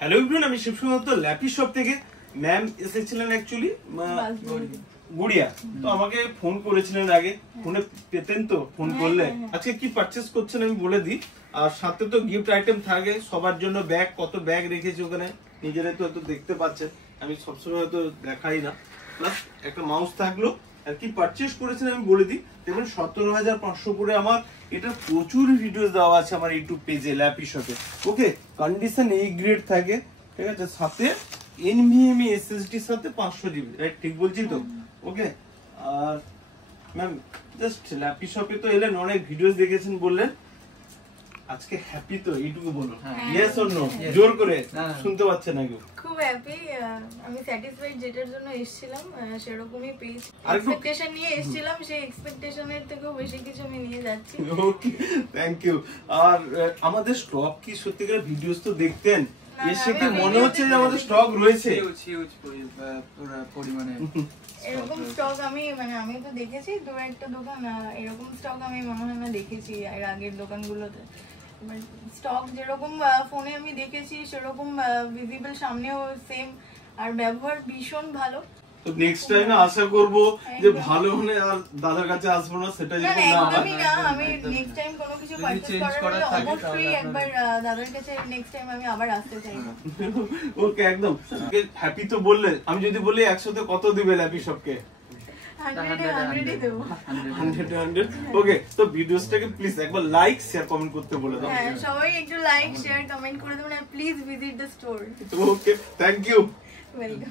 Hello everyone, আমি Shibsundar lappy shop থেকে। Ma'am এসেছিলেন অ্যাকচুয়ালি গুড়িয়া, তো আমাকে ফোন করেছিলেন আগে, ফোনে পেতেন তো ফোন করলে। আজকে কি পারচেজ করছেন আমি বলে দিই, আর সাথে তো গিফট আইটেম থাকে সবার জন্য। ব্যাগ, কত ব্যাগ রেখেছি ওখানে, নিজেরাই তো হয়তো দেখতে পাচ্ছেন, আমি সবসময় হয়তো দেখাই না। প্লাস একটা মাউস থাকলো। আর কি পারচেজ করেছেন আমি বলে দিই, দেখুন 17,500 করে আমার এটা প্রচুর ভিডিও দেওয়া আছে আমার ইউটিউব পেজে ল্যাপি শপে। ওকে, কন্ডিশন এই গ্রেড থাকে, ঠিক আছে, সাথে NVMe SSD সাথে 500 GB, রাইট? ঠিক বলছি তো? ওকে। আর ম্যাম জাস্ট ল্যাপি শপে তো এলেন, অনেক ভিডিওস দেখেছেন বললেন, আজকে হ্যাপি তো এইটুকু বলো। ইয়েস অর নো, জোর করে শুনতে পাচ্ছে না কেউ। খুব হ্যাপি, আমি স্যাটিসফাইড যেটার জন্য এসেছিলাম সেরকমই পেয়েছি। এক্সপেকটেশন নিয়ে এসেছিলাম, সেই এক্সপেকটেশনের থেকেও বেশি কিছু আমি নিয়ে যাচ্ছি। ওকে, থ্যাংক ইউ। আর আমাদের স্টক কি সত্যিকার ভিডিওস তো দেখতেন, এসে কি মনে হচ্ছে যে আমাদের স্টক রয়েছে? হিউজ পরিমাণে এরকম স্টক আমি আমি তো দেখেছি দু একটা দোকান, এরকম স্টক আমি মনে হয় না দেখেছি এর আগের দোকানগুলোতে। স্টক যেরকম ফোনে আমি দেখেছি সেরকম ভিজিবল সামনেও সেম, আর ব্যবহার ভীষণ ভালো। তো নেক্সট টাইমে আশা করব যে ভালো হলে আর দাদার কাছে আসবো না, সেটা যদি না হয়। আমি নেক্সট টাইম কোনো কিছু পারচেজ করার হলে অবশ্যই একবার দাদার কাছে নেক্সট টাইম আমি আবার আসতে চাইবো। ওকে, একদম হ্যাপি তো বললে, আমি যদি বলি 100 কত দিবে ল্যাপি শপকে? 100 দেবো। 100। ওকে, তো ভিডিওসটাকে প্লিজ একবার লাইক শেয়ার কমেন্ট করতে বলে দাও। হ্যাঁ, সবাই একটু লাইক শেয়ার কমেন্ট করে দেবেন, আর please visit the store. Okay, thank you. Welcome.